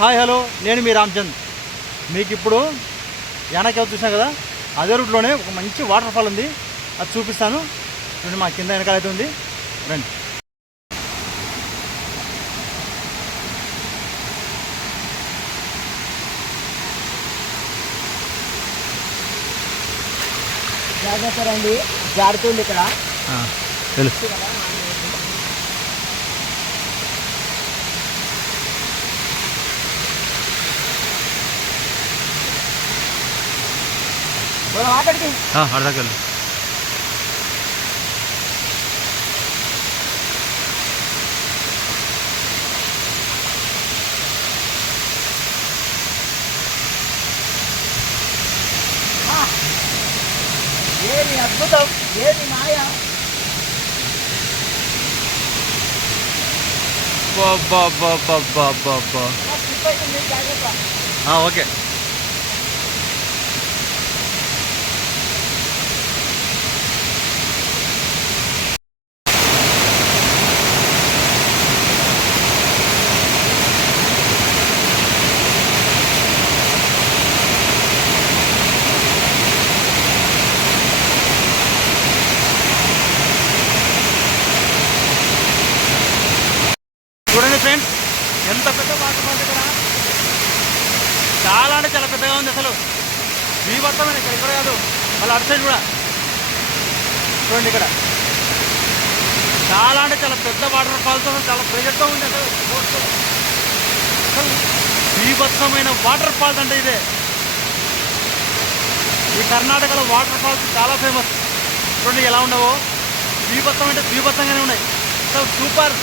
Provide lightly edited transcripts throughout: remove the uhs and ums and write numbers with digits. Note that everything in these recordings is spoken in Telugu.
హాయ్ హలో, నేను మీ రామ్చంద్. మీకు ఇప్పుడు యానాకి చూసాను కదా, అదే రూట్లోనే ఒక మంచి వాటర్ ఫాల్ ఉంది, అది చూపిస్తాను. చూడండి, మా కింద వెనకాల అయితే ఉంది, రండి. జాగ్రత్త రండి, జారుతుంది ఇక్కడ. తెలుసు. అడగలు ఏమి అద్భుతం, ఏమి మాయ. ఓకే. చూడండి ఫ్రెండ్స్, ఎంత పెద్ద వాటర్ ఫాల్స్ ఇక్కడ. చాలా అంటే చాలా పెద్దగా ఉంది అసలు. బీభత్సమైన ఇక్కడ కాదు, మళ్ళీ అటు సైడ్ కూడా చూడండి. ఇక్కడ చాలా అంటే చాలా పెద్ద వాటర్ ఫాల్స్, చాలా ప్రెజర్తో ఉంది అసలు. అసలు బీభత్సమైన వాటర్ ఫాల్స్ అంటే ఇదే. ఈ కర్ణాటకలో వాటర్ ఫాల్స్ చాలా ఫేమస్. చూడండి ఎలా ఉండవో, బీభత్సం అంటే బీభత్సంగానే ఉన్నాయి. అసలు సూపర్.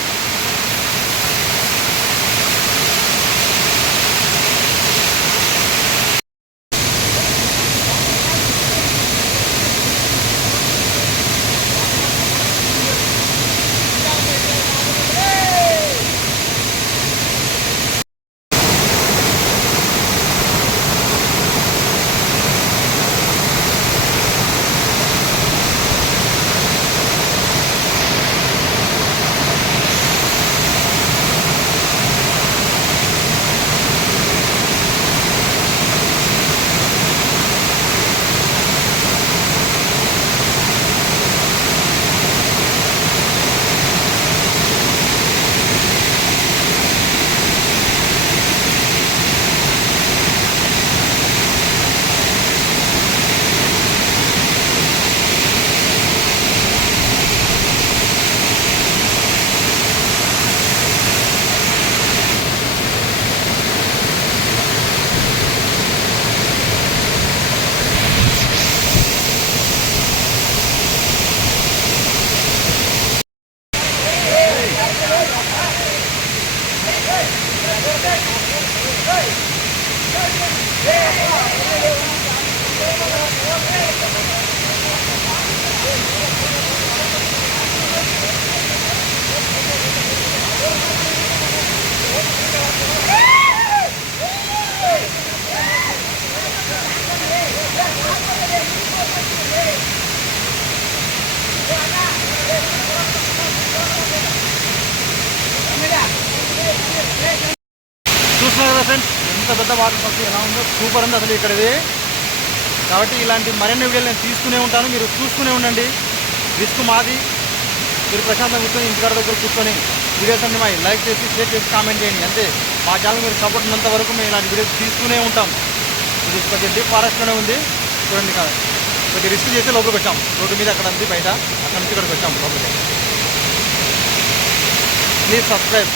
చూస్తున్నారు కదా ఫ్రెండ్స్, ఎంత పెద్ద వాటర్ ఫాల్స్ ఎలా ఉందో, సూపర్ ఉంది అసలు ఇక్కడది. కాబట్టి ఇలాంటి మరిన్ని వీడియోలు నేను తీసుకునే ఉంటాను, మీరు చూస్తూనే ఉండండి. రిస్క్ మాది, మీరు ప్రశాంతంగా కూర్చొని ఇంటికాడ దగ్గర కూర్చొని వీడియోస్ అన్ని మా లైక్ చేసి, షేర్ చేసి, కామెంట్ చేయండి. అంతే, మా ఛానల్ మీరు సపోర్ట్ ఉన్నంత వరకు మేము ఇలాంటి వీడియోస్ తీసుకునే ఉంటాం. ఇది కొద్దిగా డీప్ ఫారెస్ట్లోనే ఉంది. చూడండి, కొద్దిగా రిస్క్ చేసి లోపలికి వచ్చాం. రోడ్డు మీద అక్కడ ఉంది బయట, అక్కడ నుంచి ఇక్కడికి వచ్చాం లోపలికి. Please subscribe.